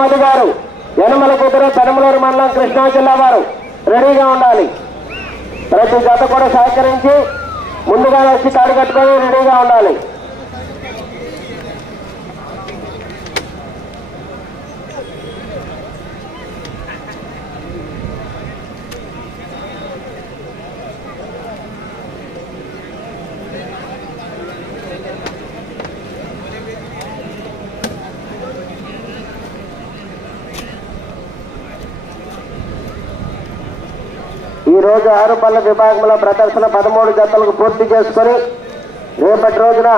మధు గారు యనమల కుదురు పెనమలూరు మండలం కృష్ణా జిల్లా వారు రెడీగా ఉండాలి. ప్రతి జత కూడా సహకరించి ముందుగా వచ్చి కాడు కట్టుకొని రెడీగా ఉండాలి ఈ రోజు ఆరు పళ్ళ విభాగంలో ప్రదర్శన పదమూడు జతలకు పూర్తి చేసుకుని రేపటి రోజున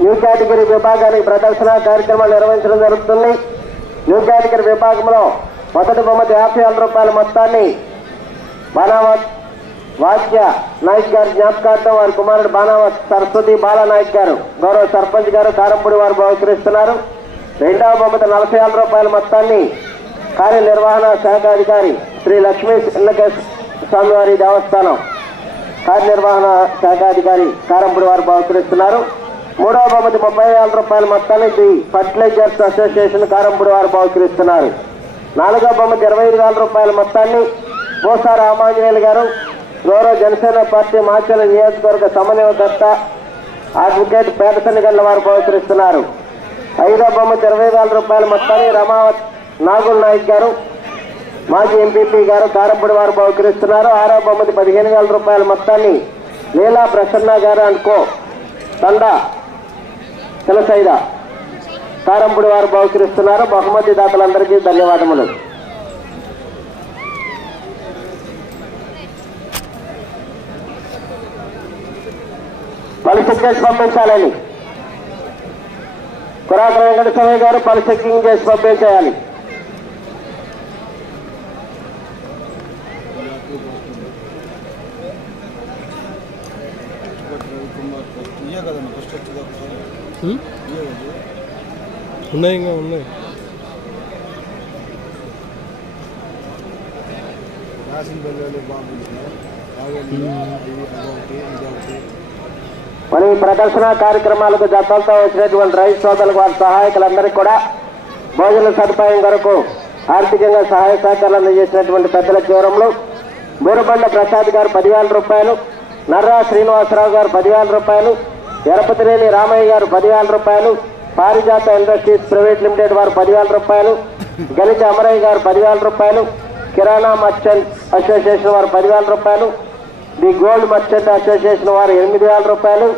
న్యూ కేటగిరీ విభాగానికి ప్రదర్శన కార్యక్రమాలు నిర్వహించడం జరుగుతుంది. న్యూ కేటగిరీ విభాగంలో మొదటి బహుమతి యాభై వేల రూపాయల మొత్తాన్ని బాణావత్ వాక్య నాయక్ గారి జ్ఞాపకార్థం వారి కుమారుడు బాణావత్ సరస్వతి బాలనాయక్ గారు గౌరవ సర్పంచ్ గారు కారంపూడి వారు బహుకరిస్తున్నారు. రెండవ బహుమతి నలభై రూపాయల మొత్తాన్ని కార్యనిర్వహణ శాఖ అధికారి శ్రీ లక్ష్మీ చిన్నకేశ స్వామివారి దేవస్థానం కార్యనిర్వహణ శాఖ అధికారి కారంపూడి వారు బహుకరిస్తున్నారు. మూడవ బహుమతి ముప్పై వేల రూపాయల మొత్తాన్ని ది ఫర్టిలైజర్స్ అసోసియేషన్ కారంపూడి వారు బహుకరిస్తున్నారు. నాలుగవ బహుమతి ఇరవై ఐదు వేల రూపాయల మొత్తాన్ని బోసా రామాంజనేయులు గారు గౌరవ జనసేన పార్టీ మాచల నియోజకవర్గ సమన్వయకర్త అడ్వకేట్ పేటసన్ని గల్ల వారు బహుకరిస్తున్నారు. ఐదో బహుమతి ఇరవై వేల రూపాయల మొత్తాన్ని రమావత్ నాగుల్ నాయక్ గారు మాజీ ఎంపీపీ గారు కారంపూడి వారు బహుకరిస్తున్నారు. ఆరో బహుమతి పదిహేను వేల రూపాయల మొత్తాన్ని లీలా ప్రసన్న గారు అనుకో తండా తులసైద కారంపూడి వారు బహుకరిస్తున్నారు. బహుమతి దాతలందరికీ ధన్యవాదములు. పలు చెక్ చేసి పంపించాలని. కురాక వెంకటస్వామి గారు పలు చెక్కింగ్ చేసి పంపించేయాలి. ఉన్నాయి ఇంకా ఉన్నాయి. మరి ప్రదర్శన కార్యక్రమాలకు జతలతో వచ్చినటువంటి రైతు సోదరులకు వారి సహాయకులందరికీ కూడా భోజన సదుపాయం కొరకు ఆర్థికంగా సహాయ సహకారాలు అందజేసినటువంటి పెద్దల చివరంలో బూరబండ ప్రసాద్ గారు పదివేల రూపాయలు నర్రా శ్రీనివాసరావు గారు పదివేల రూపాయలు ఎరపతిరేని రామయ్య గారు పదివేల రూపాయలు పారిజాత ఇండస్ట్రీస్ ప్రైవేట్ లిమిటెడ్ వారు పదివేల రూపాయలు గణిత అమరయ్య గారు పదివేల రూపాయలు కిరాణా మర్చెంట్ అసోసియేషన్ వారు పదివేల రూపాయలు ది గోల్డ్ మర్చెంట్ అసోసియేషన్ వారు ఎనిమిది వేల రూపాయలు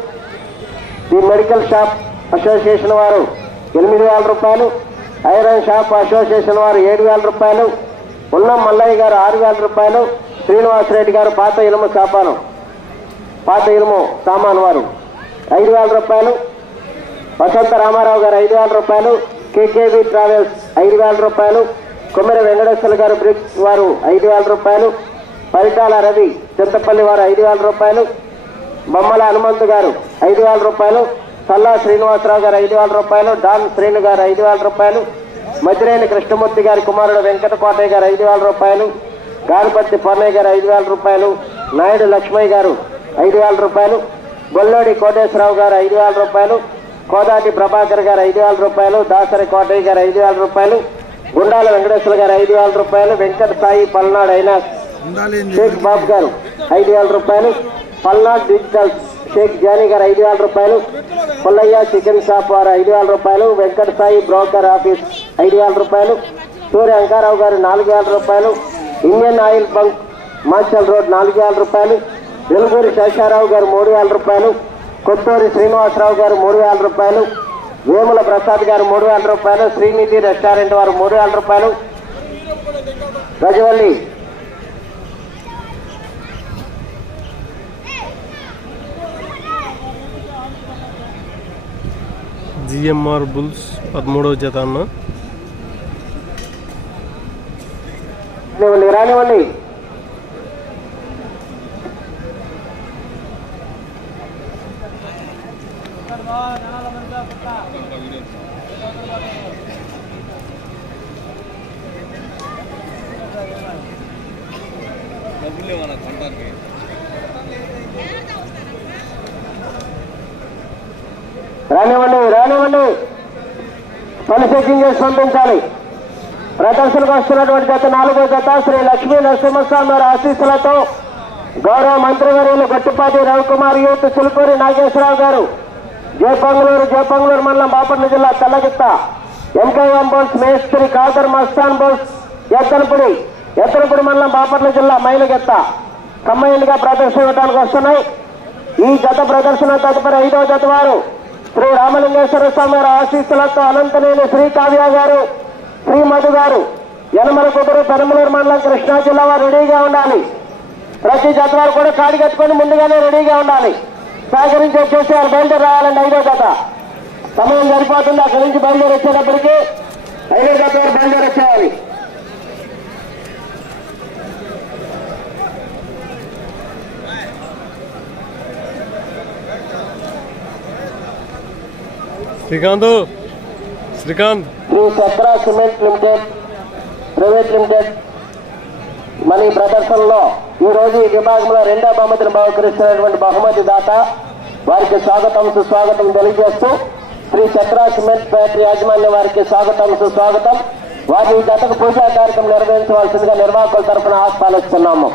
ది మెడికల్ షాప్ అసోసియేషన్ వారు ఎనిమిది వేల రూపాయలు ఐరన్ షాప్ అసోసియేషన్ వారు ఏడు వేల రూపాయలు ఉన్నం మల్లయ్య గారు ఆరు వేల రూపాయలు శ్రీనివాసరెడ్డి గారు పాత ఇనుము సాపాను పాత ఇనుము సామాన్ వారు ఐదు వేల రూపాయలు వసంత రామారావు గారు ఐదు వేల రూపాయలు కేకేబి ట్రావెల్స్ ఐదు వేల రూపాయలు కొమ్మెర వెంకటేశ్వర గారు బ్రిక్స్ వారు ఐదు వేల రూపాయలు పరిటాల రవి చింతపల్లి వారు ఐదు వేల రూపాయలు బొమ్మల హనుమంతు గారు ఐదు వేల రూపాయలు సల్లా శ్రీనివాసరావు గారు ఐదు వేల రూపాయలు డాన్ శ్రీను గారు ఐదు వేల రూపాయలు మధురేని కృష్ణమూర్తి గారి కుమారుడు వెంకటకోటయ్య గారు ఐదు వేల రూపాయలు గాలిపత్తి పొన్నయ్య గారు ఐదు వేల రూపాయలు నాయుడు లక్ష్మయ్య గారు ఐదు వేల రూపాయలు గొల్లోడి కోటేశ్వరరావు గారు ఐదు వేల రూపాయలు కోదాటి ప్రభాకర్ గారు ఐదు వేల రూపాయలు దాసరి కోటయ్య గారు ఐదు వేల రూపాయలు గుండాల వెంకటేశ్వర గారు ఐదు వేల రూపాయలు వెంకట సాయి పల్నాడు అయినా షేక్ బాబు గారు ఐదు వేల రూపాయలు పల్నాడ్ డిజిటల్ షేక్ జానీ గారు ఐదు వేల రూపాయలు పుల్లయ్య చికెన్ షాప్ వారు ఐదు వేల రూపాయలు వెంకట సాయి బ్రోకర్ ఆఫీస్ ఐదు వేల రూపాయలు సూర్య అంకారావు గారు నాలుగు వేల రూపాయలు Indian oil bunk Machal road నాలుగు వేల రూపాయలు వెలుగురి శేషారావు గారు మూడు వేల రూపాయలు కొత్తూరి శ్రీనివాసరావు గారు మూడు వేల రూపాయలు వేముల ప్రసాద్ గారు మూడు వేల రూపాయలు శ్రీనిధి రెస్టారెంట్ వారు మూడు వేల రూపాయలు. గజవల్లి. జిఎంఆర్ బుల్స్ పదమూడవ జత అన్న. రానివ్వండి రానివ్వండి. రానివ్వండి రానివ్వండి పని చెక్కింగ్ చేసి పంపించాలి ప్రదర్శనకు వస్తున్నటువంటి గత నాలుగో గత శ్రీ లక్ష్మీ నరసింహస్వామి వారి ఆశీస్సులతో గౌరవ మంత్రివర్యులు గట్టిపాటి రవికుమార్ యూత్ చిలుకూరి నాగేశ్వరరావు గారు జయపంగులూరు జయపంగులూరు మండలం బాపట్ల జిల్లా తెల్లగిత్త. ఎంకేఎం బోల్స్ మేస్త్రి కాదర్ మస్తాన్ బోల్స్ ఎత్తనపుడి ఎత్తనపుడి మండలం బాపట్ల జిల్లా మైలగెత్త. కంబైన్డ్గా ప్రదర్శన ఇవ్వడానికి వస్తున్నాయి. ఈ జత ప్రదర్శన తదుపరి ఐదవ జత వారు శ్రీ రామలింగేశ్వర స్వామి వారి ఆశీస్సులతో అనంతనేని శ్రీ కావ్య గారు శ్రీ మధు గారు యనమల కుదురు పెనమలూరు మండలం కృష్ణా జిల్లా వారు రెడీగా ఉండాలి. ప్రతి జత వారు కూడా కాడి కట్టుకొని ముందుగానే రెడీగా ఉండాలి. సహకరించి వారు బయలుదేరి రావాలండి ఐదో జత. సమయం సరిపోతుంది అక్కడి నుంచి బయలుదేరి వచ్చేటప్పటికి ఐదో జత వారు బయలుదేరి వచ్చేయాలి. Srikanth Srikanth. Sri Chakra cement limited private limited మన ఈ ప్రదర్శనలో ఈ రోజు ఈ విభాగంలో రెండో బహుమతిని బహుకరిస్తున్నటువంటి బహుమతి దాత వారికి స్వాగతం సుస్వాగతం తెలియజేస్తూ శ్రీ చక్రా సిమెంట్ ఫ్యాక్టరీ యాజమాన్యం వారికి స్వాగతం సుస్వాగతం. వారి గతకు పూజా కార్యక్రమం నిర్వహించవలసిందిగా నిర్వాహకుల తరఫున ఆహ్వానిస్తున్నాము.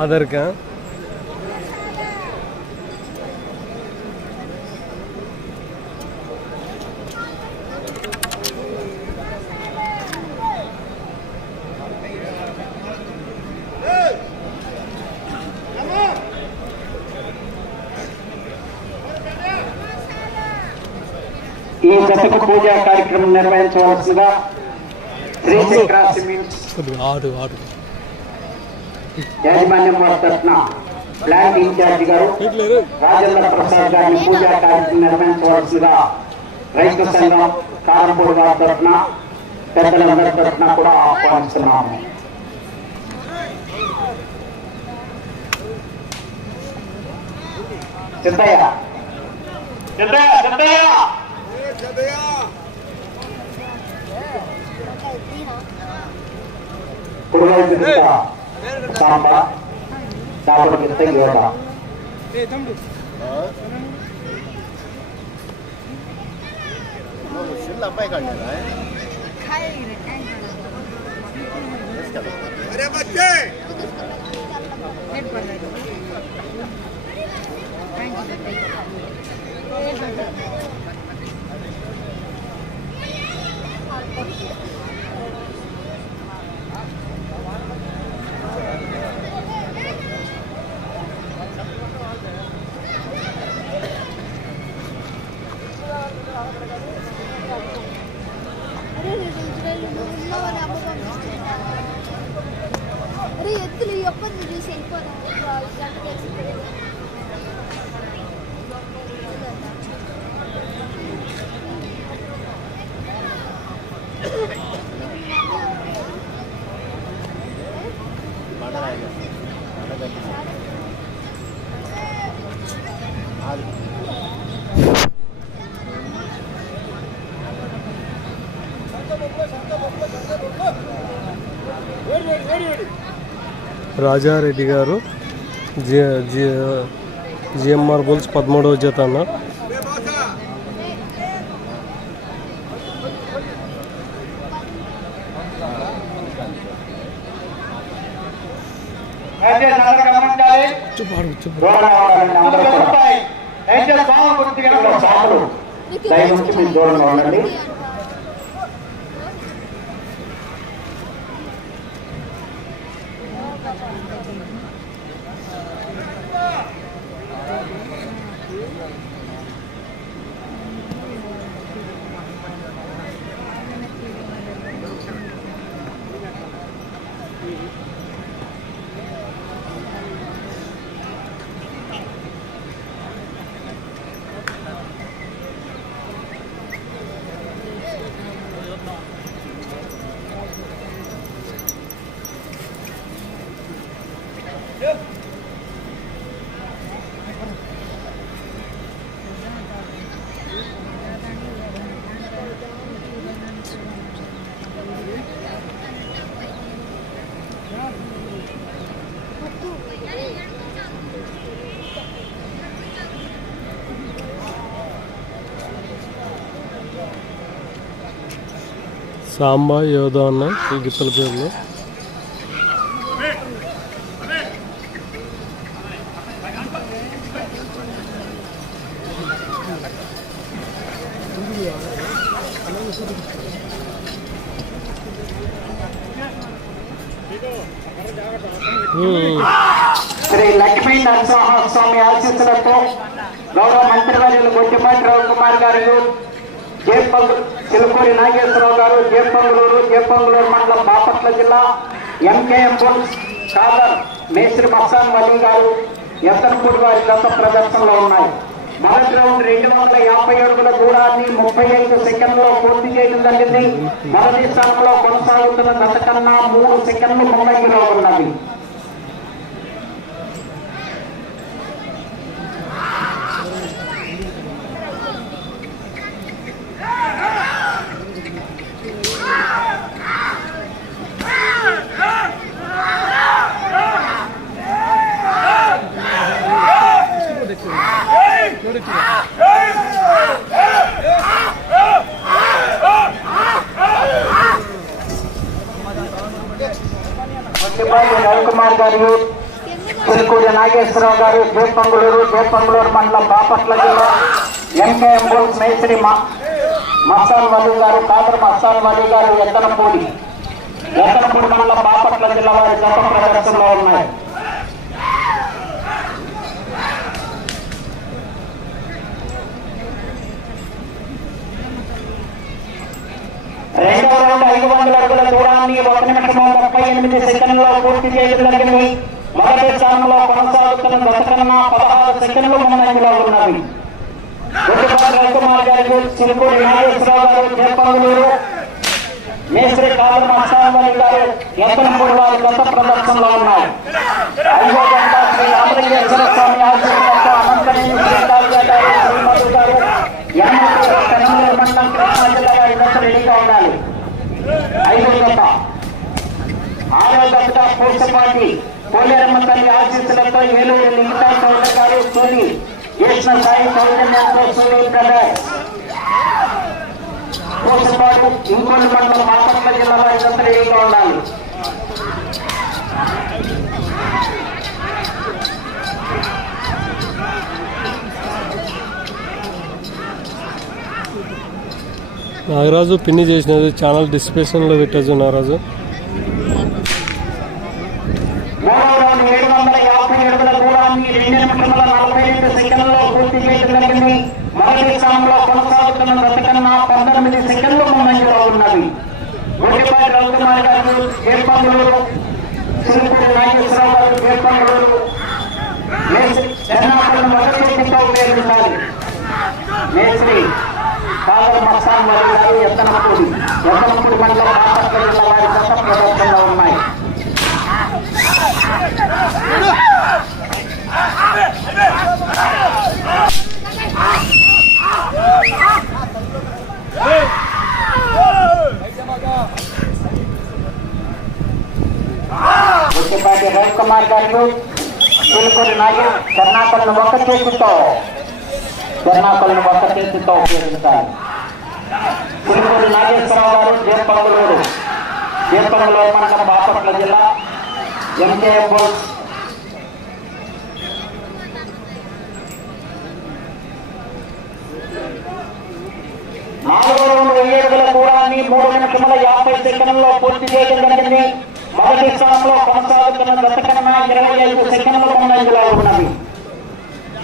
అదర్కా ఈ జతకు పూజా కార్యక్రమం నిర్వహించవలసిందిగా శ్రీ చక్ర సిమెంట్ కొద్దిగా ఆడు ఆడు. ప్లాంట్ ఇన్ఛార్జి గారు రాజేంద్ర ప్రసాద్ గారిని పూజా కార్యక్రమం నిర్వహించవలసిందిగా రైతు సంఘం కారంపూడి వారి తరఫున పెద్దలందరి తరఫున కూడా ఆహ్వానిస్తున్నాము. సిద్ధయ్య ಕುರುಳೈತಿರುತ್ತ ಸಾಂಬ ಸಾಂಬಕ್ಕಿಂತ ಯೋಗ अरे बच्चे Thank you. ఎద్దులు ఈ ఒక్కరిని చూసి వెళ్ళిపోదాం. రాజారెడ్డి గారు జి జి జిఎంఆర్ బుల్స్ పదమూడవ జత అన్న. దయచేసి దూరంగా ఉండండి సాంబా యోధ ఉన్నాయి ఈ గిత్తల పేర్లు ఉమ్. శ్రీ లక్ష్మీ నరసింహస్వామి ఆశీస్సులతో గౌరవ మంత్రివర్యులు గొడ్డిపాటి రవికుమార్ గారు జేపంగు చిలుకూరి నాగేశ్వరరావు గారు జేపంగులూరు జేపంగులూరు మండలం బాపట్ల జిల్లా ఎంకేఎం కాదర్ మేస్త్రి మస్తాన్ వలీ గారు ఎత్తనపూడి వారి గత ప్రదర్శనలో ఉన్నాయి. మొదటి రౌండ్ రెండు వందల యాభై అడుగుల దూరాన్ని ముప్పై ఐదు సెకండ్లో పూర్తి చేయడం జరిగింది. మొదటి స్థానంలో కొనసాగుతున్న గత కన్నా మూడు సెకండ్లు ముంబైలో ఉన్నది. ముత్తిపాటి రవికుమార్ గారు చిలుకూరి నాగేశ్వరరావు గారు జేపంగులూరు జేపంగులూరు మండలం బాపట్ల జిల్లా ఎంకేఎం బోల్స్ మేస్త్రి మ- మస్తాన్ వలి గారు కాదర్ మస్తాన్ వలి గారు ఎత్తనపూడి ఎత్తనపూడి మండలం బాపట్ల జిల్లా వారి గత ప్రదర్శనలో ఉన్నాయి. రెండవ రౌండ్ ఐదు వందల అడుగుల దూరాన్ని ఒక నిమిషం ముప్పై ఎనిమిది సెకండ్లో పూర్తి చేయడం జరిగింది. మొదటి స్థానంలో కొనసాగుతున్న గత కన్నా పదహారు సెకండ్లు ముందంజలో ఉన్నవి. రవికుమార్ గారు చిరుకూరి నాగేశ్వరరావు గారు జయపంగులూరు మేస్త్రి కాలం అస్సాంబలి గారు ఎత్తనపూడి వారి గత ప్రదర్శనలో ఉన్నారు ఐదో గంట శ్రీ రామలింగేశ్వర స్వామి ఆశీర్వాదంతో అనంతనేని శ్రీకాళ గారు శ్రీమతి గారు యామూరు కన్నూరు మండలం కృష్ణా జిల్లా గారి గత రెడీగా ఉండాలి ఐదో గంట ఆరో గంట పూసపాటి పోలేరమ్మ తల్లి ఆశీస్సులతో ఏలూరు మిగతా చౌదరి గారు సూరి కృష్ణ సాయి సౌజన్యంతో సూరి బ్రదర్ పూసపాటు మండలం బాపట్ల జిల్లాలో ఇదంతా ఉండాలి. నాగరాజు పిన్ని చేసినది ఛానల్ డిస్క్రిప్షన్లో పెట్టచ్చు నాగరాజు మూడవ రౌండ్ ఏడు వందల యాభై అడుగుల దూరాన్ని రెండు నిమిషముల నలభై ఐదు సెకండ్లలో పూర్తి చేయడం జరిగింది. మొదటి స్థానంలో కొనసాగుతున్న గతకన్నా పంతొమ్మిది సెకండ్లు ముందంజలో ఉన్నది. గుడ్డిపాటి రవికుమార్ గారు జేపంగులూరు సిరిపూడి నాగేశ్వరరావు గారు జేపంగులూరు మొదటి చేతితో మేస్త్రి కాదర్ మస్తాన్ వారి గారు ఎత్తనపూడి ఎత్తనపూడి మండలం బాపట్ల జిల్లా వారి ప్రదర్శనలో ఉన్నాయి. ముఖ్యపాటి రవి కుమార్ గారు చిలుకూరి నాగి కర్ణాకలను ఒక్క చేతితో కర్ణాకలను ఒక్క చేతితో ఉపయోగించాలి చిలుకూరి నాగేశ్వరరావు గారు జేపంగులూరు. జేపంగులూరు మండలం బాపట్ల జిల్లా ఎంకేఎం బోర్డు నాలుగో రౌండ్ వెయ్యి అడుగుల మూడు నిమిషముల యాభై సెకండ్లో పూర్తి చేయడం జరిగింది. మొదటి స్థానంలో కొనసాగుతున్న గత కన్నా ఇరవై ఐదు సెకండ్లు ముందంజలో ఉన్నది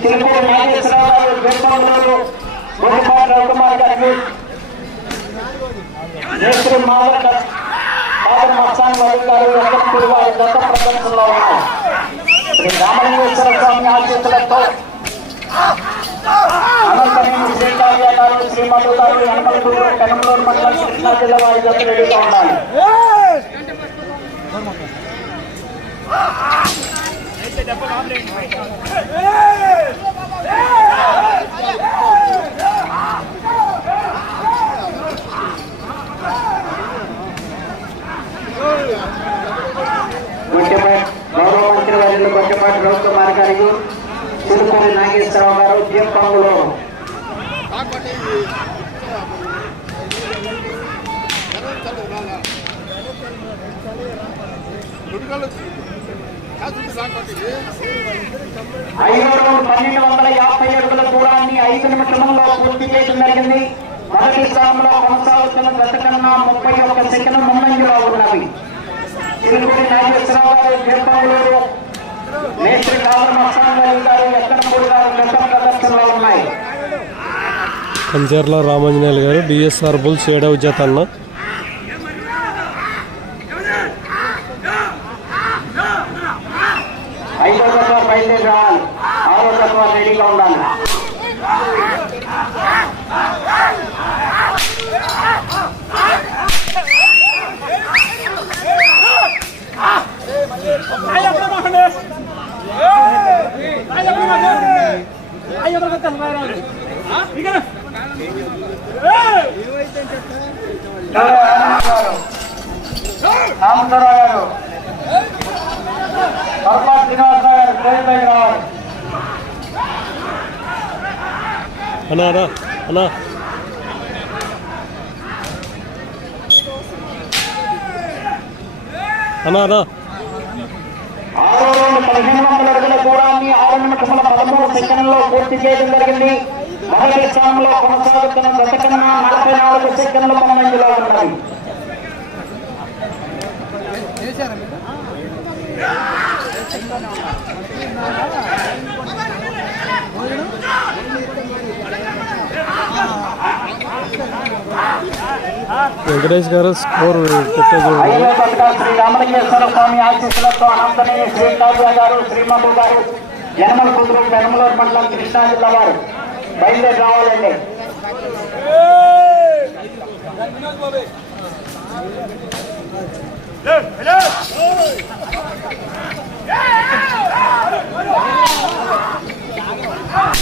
తిరుపతి నాగేశ్వరరావు గారు జయపంగులూరు రవికుమార్ గారు నేత్రి మాదక పాదం మస్తాన్ వలి గారు ఎక్కడపూడి వారి గత ప్రదర్శనలో శ్రీ రామలింగేశ్వర స్వామి ఆశీస్సులతో అనంతరం విజయ గారు శ్రీమతి గారు హనుమంతుడు కనంలూరు మండలం కృష్ణా జిల్లా వారి గత రెడీగా ఉండాలి గొడ్డపాటి గౌరవ మంత్రి వర్యులు గొడ్డపాటి రవికుమార్ గారు తిరుపతి నాగేశ్వరరావు గారు జీపంగులు ఐదో రౌండ్ పన్నెండు వందల యాభై అడుగుల దూరాన్ని ఐదు నిమిషంలో పూర్తి చేయడం జరిగింది మొదటి స్థానంలో కొనసాగుతున్న గత కన్నా ముప్పై ఒక్క సెకండ్ ముందంజలో ఉన్నవి తిరుగుడి నాగేశ్వరరావు గారు దీపావళిలో మేస్త్రి కావల మస్తాన్ గారు ఎక్కడమూడి గారు గత ప్రదర్శనలో ఉన్నాయి కంచర్ల రామాంజనేయులు గారు డిఎస్ఆర్ బుల్స్ ఏడవ జత అన్న ఐదో తత్వ బయలుదేరి రామచంద్రరావు గారు పరపాటి శ్రీనివాసరావు గారు రావాలి అన్నా అన్నా అన్నా అన్నా పదిహేను వందల అడుగుల దూరాన్ని ఆరు నిమిషముల పదమూడు సెకండ్లో పూర్తి చేయడం జరిగింది. మొదటి స్థానంలో కొనసాగుతున్న గత కన్నా నలభై నాలుగు సెకండ్ల ముందంజలో ఉన్నది. వెంకటేష్ గారు స్కోర్ శ్రీ రామలింగేశ్వర స్వామి ఆశీస్సులతో అనంతనే శ్రీకావ్య గారు శ్రీమధు గారు యనమల కుదురు పెనమలూరు మండలం కృష్ణా జిల్లా వారు. బయలుదేరి రావాలండి ఏ,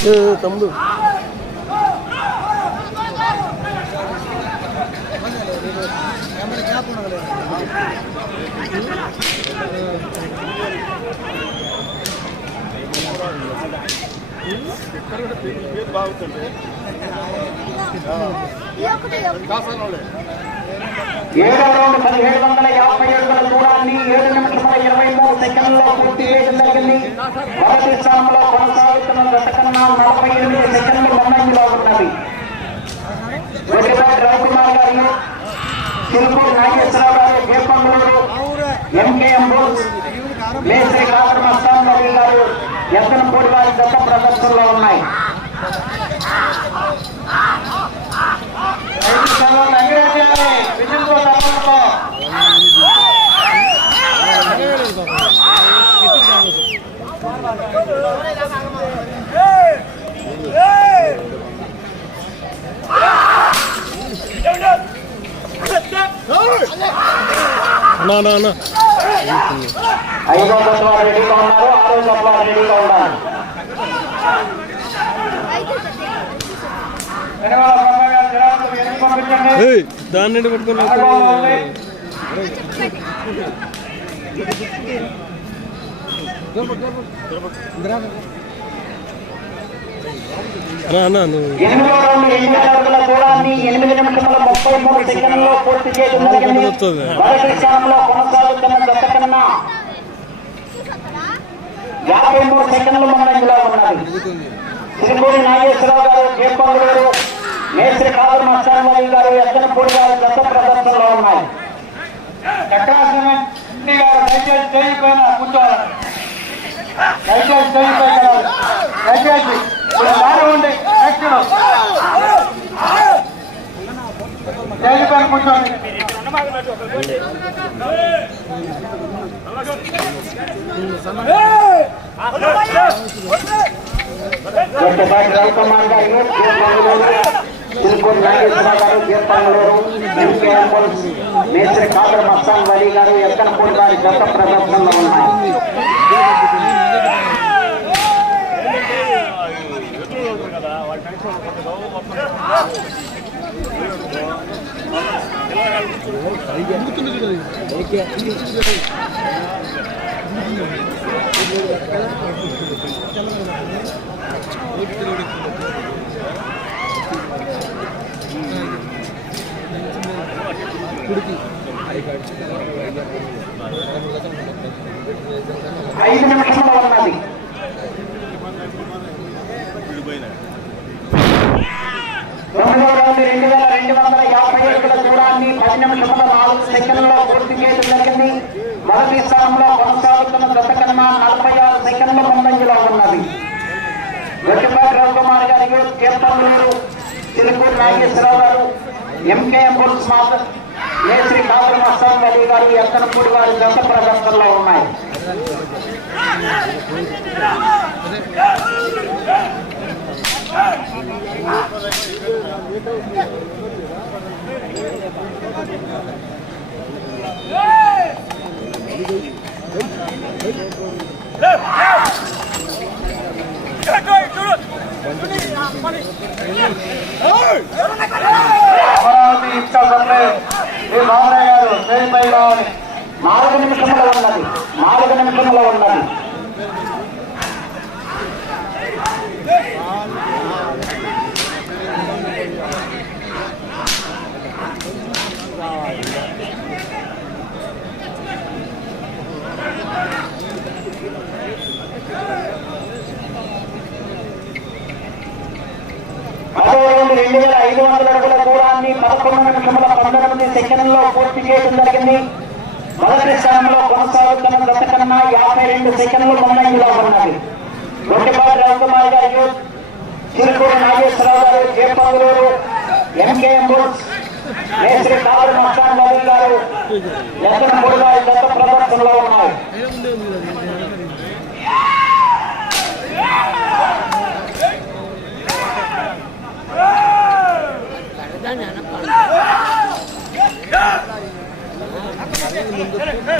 ఏ, తమ్ముడు ఈ ఒకటి రౌండ్ పదిహేడు వందల యాభై అడుగుల దూరాన్ని ఏడు నిమిషముల ఇరవై మూడు సెకండ్లో పూర్తి చేయడం జరిగింది మొదటి స్థానంలో కొనసాగుతున్న గత కన్నా నలభై ఎనిమిది సెకండ్లు ముందంజలో ఉన్నది వెంకటరావు రవికుమార్ గారు తిరుపూరు నాగేశ్వరరావు గారు దీపంగళూరు ఎంకేఎం బోల్స్ మేస్త్రి కాకర మస్తాన్ గారు ఎత్తన వారి గత ప్రదర్శనలో ఉన్నాయి. అన్నా అన్నా అన్నా. ఐదో తత్వ రెడీగా ఉన్నారు ఆరో తత్వ రెడీగా ఏయ్, దాన్ని ఎటు పట్టుకొని అన్నా అన్నా నువ్వు. ఎనిమిదో నిమిషముల ముప్పై మూడు సెకండ్లలో పూర్తి చేయడం జరిగింది వస్తుంది. మొదటి స్థానంలో కొనసాగుతున్న గత కన్నా యాభై మూడు సెకండ్లు ముందంజలో ఉన్నది. తిరుపూరి నాగేశ్వరరావు గారు జయపంగులూరు మేస్త్రి కాదు మస్తాన్ వలి గారు ఎత్తనపూడి గారు దత్త ప్రదర్శనలో ఉన్నాయి. చక్రాసనం దయచేసి స్టేజ్ కూర్చోవాలి. దయచేసి స్టేజ్ దయచేసి. ఇప్పుడు బాగా ఉంది నెక్స్ట్ స్టేజ్ పైన కూర్చోండి కొట్టపాటి రవికుమార్ గారు జయపంగులూరు తిరుపూరి నాగేశ్వరరావు గారు జయపంగులూరు ఎంకేఎం పోలీస్ మేస్త్రి కాదర్ మస్తాన్ వలి గారు ఎక్కనపూడి గారి గత ప్రదర్శనలో ఉన్నాయి ఐదు నిమిషాలు ఉన్నది రెండు వేల రెండు వందల పది నిమిషముల నాలుగు సెకండ్లలో పూర్తి చేయడం జరిగింది మొదటి స్థానంలో కొనసాగుతున్న గత కన్నా నలభై ఆరు సెకండ్ల ముందంజలో ఉన్నది గట్టిపాటి రవికుమార్ గారు తీర్థంలో తిరుపూరు నాగేశ్వరరావు గారు ఎంకేఎం బుల్స్ మాస్టర్ మేశ్రీ కాపురం అస్సాం అలీ గారు ఎత్తనపూడి వారి గత ప్రదర్శనలో ఉన్నాయి Thank you శ్రీ బాబరాయ్ గారు చేరిపై రావాలి నాలుగు నిమిషంలో ఉన్నది. నాలుగు నిమిషంలో ఉన్నది. రెండు వేల ఐదు వందల అడుగుల దూరాన్ని పదకొండు నిమిషముల పంతొమ్మిది సెకండ్లో పూర్తి చేయడం జరిగింది. మొదటి స్థానంలో కొనసాగుతున్న గత కన్నా యాభై రెండు సెకండ్లు ముందంజలో ఉన్నది. రొట్టెపాటి రవికుమార్ గారు చిరుకూరు నాగేశ్వరరావు గారు జేపంగులూరు ఎంకేఎం బుల్స్ మేశ్రీ కావలి మస్తాన్ గారు ఎక్కడ మూడు గత ప్రదర్శనలో ఉన్నాయి.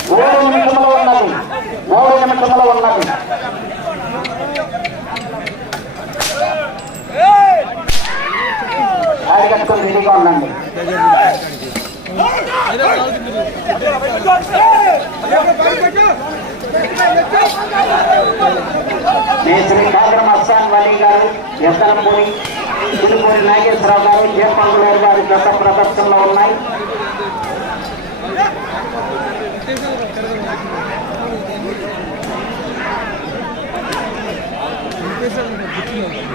మూడు నిమిషంలో ఉన్నది మూడు నిమిషంలో ఉన్నది అడిగట్టుకుని రెడీగా ఉండండి మేశ్రీ కాదరం అస్సాన్ వలీ గారు ఎత్తనపూడి తిరుపూరి నాగేశ్వరరావు గారు జయపాల్ గారు గారి గత ప్రదర్శనలో ఉన్నాయి పదకొండవ రౌండ్ రెండు వేల ఏడు వందల యాభై అడుగుల దూరాన్ని పన్నెండు నిమిషముల నలభై మూడు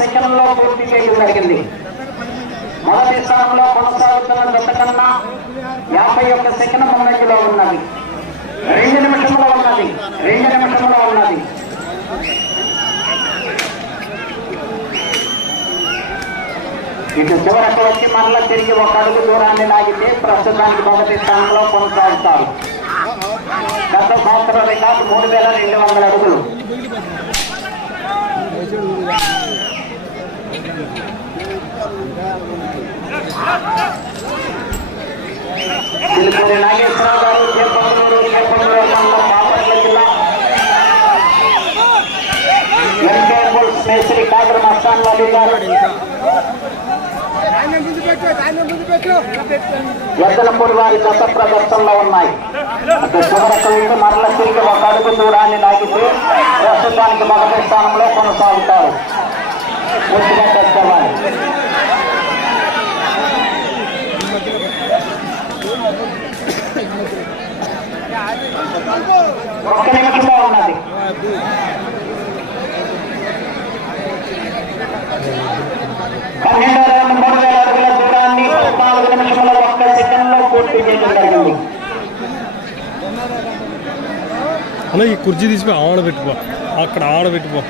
సెకండ్లలో పూర్తి చేయడం జరిగింది మొదటి స్థానంలో కొనసాగుతున్న జత కన్నా యాభై ఒక్క సెకండ్ ముందంజలో ఉన్నది రెండు నిమిషంలో ఉన్నది రెండు నిమిషంలో ఉన్నది ఇటు చివరకు వచ్చి మరల తిరిగి ఒక అడుగు దూరాన్ని లాగితే ప్రస్తుతానికి మొదటి స్థానంలో కొనసాగుతారు. గత సంవత్సరం రికార్డు మూడు వేల రెండు వందల అడుగులు. తిరుపతి నాగేశ్వరరావు గారు చేపలూరు చేపలూరు మండలం బాపట్ల జిల్లా ఎంకే బుల్స్ మేస్త్రి కాదర్ మస్తాన్ వాలి గారు. ఎద్దలపూడి వారి గత ప్రదర్శనలో ఉన్నాయి. అటు చివరకు మరల తిరిగి ఒక అడుగు దూరాన్ని లాగితే ప్రస్తుతానికి మొదటి స్థానంలో కొనసాగుతారు. ఒక్క నిమిషంలో ఉన్నది పన్నెండు వేల మూడు వేల అడుగుల దూరాన్ని ఒక్క సెకండ్లో పూర్తి చేయడం జరిగింది ఈ కుర్చీ తీసిపోయి ఆడ పెట్టుకో అక్కడ ఆడబెట్టుకో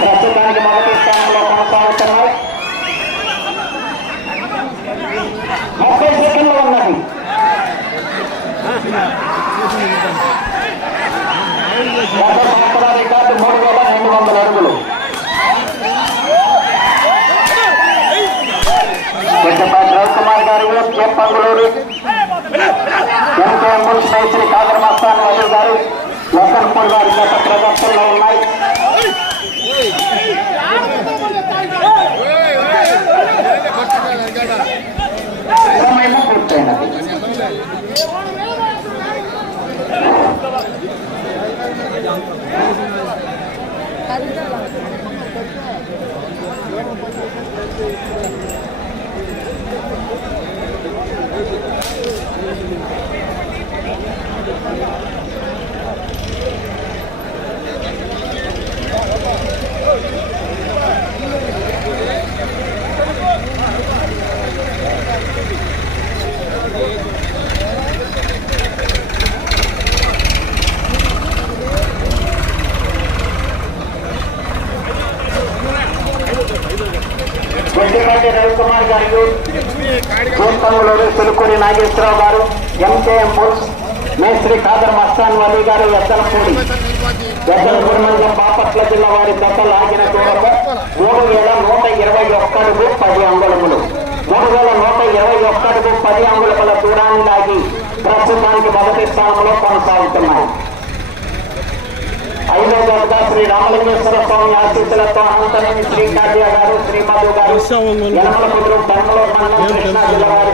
ప్రస్తుతానికి మొదటి స్థానంలో ముప్పై సెకండ్లు ఉన్నది సంవత్సర రికార్డు మూడు వేల రెండు వందల అడుగులు పెద్దపాటి రవికుమార్ గారు చేపంగులూరు ఎంకే మున్సిపల్ కాదర్ మస్తాన్ అలీ గారు లక్కన్పూర్ గారి గత ప్రదర్శనలో ఉన్నాయి సమయం పూర్తయినది కలుద్దాం కుమార్ ಗಾಡಿಯು ಗೋಪಾಂಗ್ಳೂರು ತುಮಕೂರು ನಾಗೇಶ್ವರ ఎంకేఎం బుల్స్ మేస్త్రి ఖాదర్ మస్తాన్ వలీ గారు ఎద్దలపూడి. ఎద్దలపూడి మండలం బాపట్ల జిల్లా వారి దశ లాగిన దూరము మూడు వేల నూట ఇరవై ఒక్కడుగు పది అంగుళములు. మూడు వేల నూట ఇరవై ఒక్కడుగు పది అంగుళముల దూరాన్ని లాగి ప్రస్తుతానికి మొదటి స్థానంలో కొనసాగుతున్నాయి. ఐదో జత శ్రీ రామలింగేశ్వర స్వామి ఆశీస్సులతో అనంతరం శ్రీ కావ్య గారు శ్రీ మధు గారు యనమల కుదురు ధర్మలో మండలం కృష్ణా జిల్లా వారి